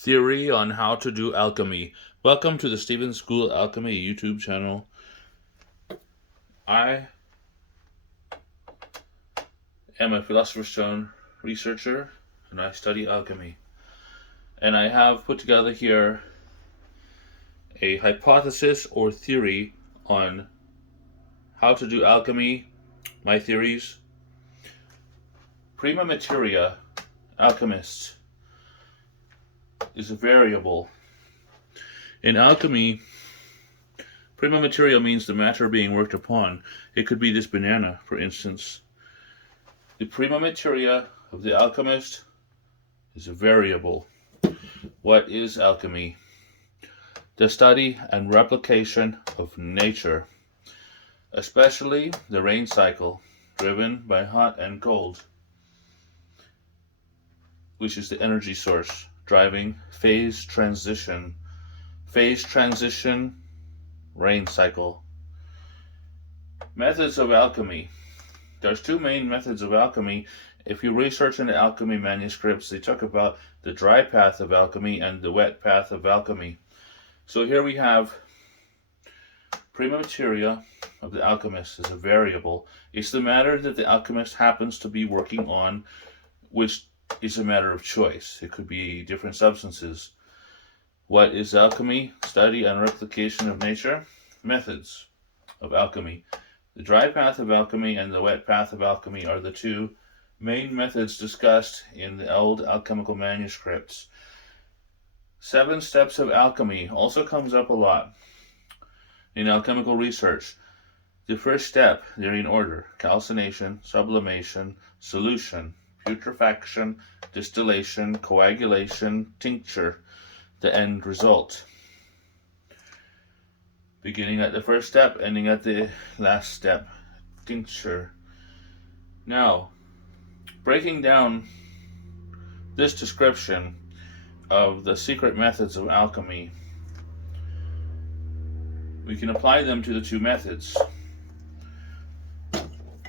theory on how to do alchemy. Welcome to the Stephen School Alchemy YouTube channel. I am a Philosopher's Stone researcher and I study alchemy. And I have put together here a hypothesis or theory on how to do alchemy, my theories. Prima Materia, Alchemist, is a variable. In alchemy, prima materia means the matter being worked upon. It could be this banana, for instance. The prima materia of the alchemist is a variable. What is alchemy? The study and replication of nature, especially the rain cycle, driven by hot and cold, which is the energy source driving phase transition, rain cycle. Methods of alchemy. There's two main methods of alchemy. If you research in the alchemy manuscripts, they talk about the dry path of alchemy and the wet path of alchemy. So here we have prima materia of the alchemist as a variable. It's the matter that the alchemist happens to be working on, which is a matter of choice. It could be different substances. What is alchemy? Study and replication of nature. Methods of alchemy. The dry path of alchemy and the wet path of alchemy are the two main methods discussed in the old alchemical manuscripts. 7 steps of alchemy also comes up a lot in alchemical research. The first step, they're in order: calcination, sublimation, solution, putrefaction, distillation, coagulation, tincture, the end result. Beginning at the first step, ending at the last step, tincture. Now, breaking down this description of the secret methods of alchemy, we can apply them to the two methods.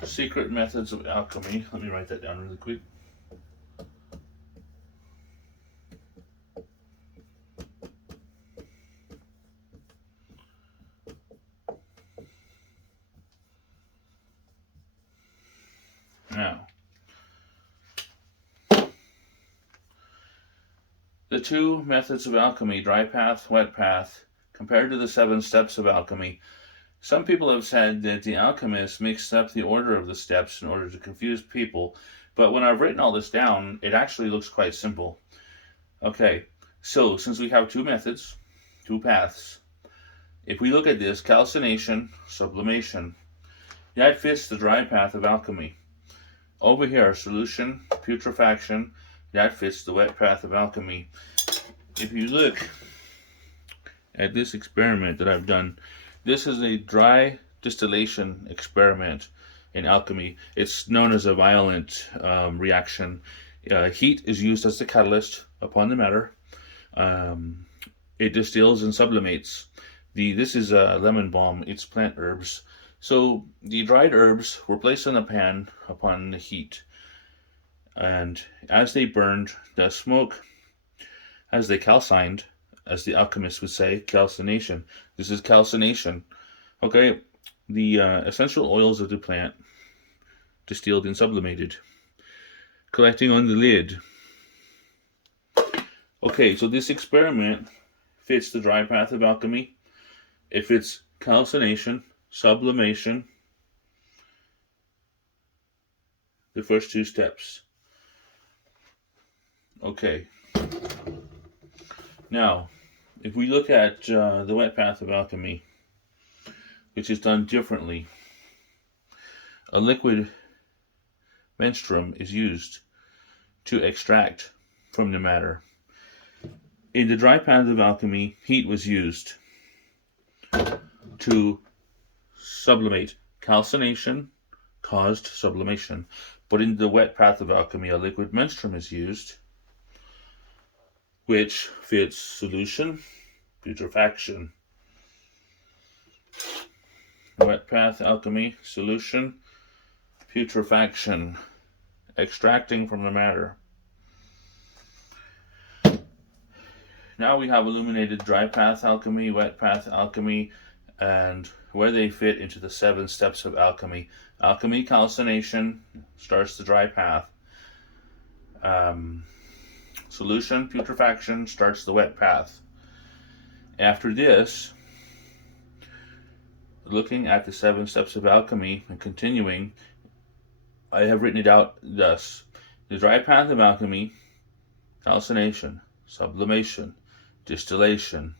Secret methods of alchemy. Let me write that down really quick. Now, the two methods of alchemy, dry path, wet path, compared to the 7 steps of alchemy. Some people have said that the alchemist mixed up the order of the steps in order to confuse people, but when I've written all this down, it actually looks quite simple. Okay, so since we have two methods, two paths, if we look at this, calcination, sublimation, that fits the dry path of alchemy. Over here, solution, putrefaction, that fits the wet path of alchemy. If you look at this experiment that I've done, this is a dry distillation experiment in alchemy. It's known as a violent reaction. Heat is used as the catalyst upon the matter. It distills and sublimates. This is a lemon balm. It's plant herbs. So the dried herbs were placed in a pan upon the heat, and as they burned, the smoke, as they calcined, as the alchemist would say, calcination. This is calcination. Okay, the essential oils of the plant distilled and sublimated, collecting on the lid. Okay, so this experiment fits the dry path of alchemy. It fits calcination, sublimation, the first 2 steps. Okay. Now, if we look at the wet path of alchemy, which is done differently, a liquid menstruum is used to extract from the matter. In the dry path of alchemy, heat was used to sublimate. Calcination caused sublimation. But in the wet path of alchemy, a liquid menstruum is used, which fits solution, putrefaction. Wet path alchemy, solution, putrefaction, extracting from the matter. Now we have illuminated dry path alchemy, wet path alchemy, and where they fit into the 7 steps of alchemy. Alchemy calcination starts the dry path. Solution putrefaction starts the wet path. After this, looking at the 7 steps of alchemy and continuing, I have written it out thus. The dry path of alchemy: calcination, sublimation, distillation,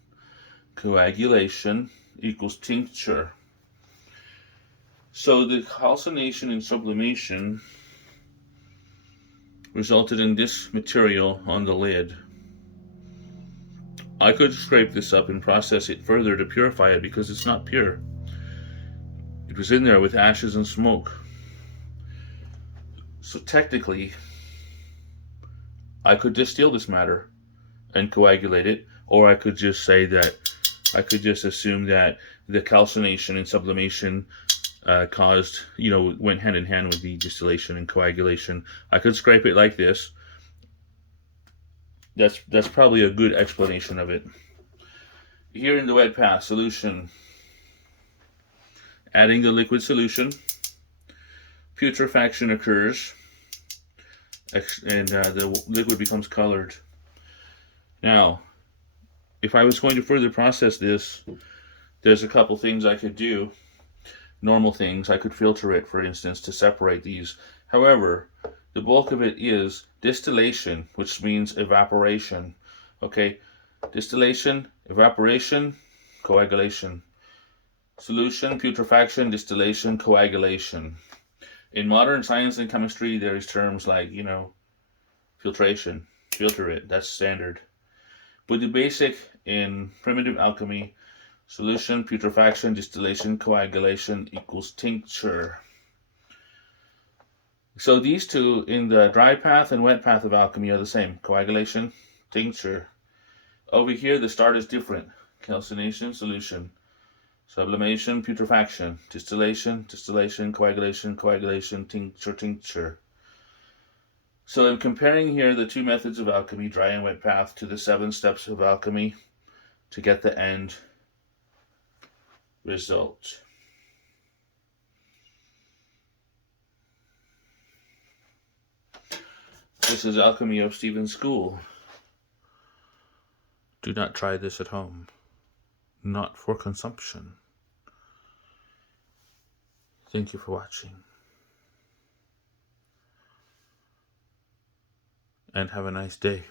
coagulation equals tincture. So the calcination and sublimation resulted in this material on the lid. I could scrape this up and process it further to purify it because it's not pure. It was in there with ashes and smoke. So technically, I could distill this matter and coagulate it, or I could just say that, I could just assume that the calcination and sublimation went hand in hand with the distillation and coagulation. I could scrape it like this. That's probably a good explanation of it. Here in the wet path, solution. Adding the liquid solution, putrefaction occurs, and the liquid becomes colored. Now, if I was going to further process this, there's a couple things I could do. Normal things. I could filter it, for instance, to separate these. However, the bulk of it is distillation, which means evaporation. Okay, distillation, evaporation, coagulation. Solution, putrefaction, distillation, coagulation. In modern science and chemistry, there's terms like, filtration, filter it, that's standard. But the basic in primitive alchemy, solution, putrefaction, distillation, coagulation equals tincture. So these two in the dry path and wet path of alchemy are the same. Coagulation, tincture. Over here, the start is different. Calcination, solution. Sublimation, putrefaction. Distillation, coagulation, tincture. So I'm comparing here the 2 methods of alchemy, dry and wet path, to the 7 steps of alchemy to get the end result. This is Alchemy of Stephen's School. Do not try this at home. Not for consumption. Thank you for watching. And have a nice day.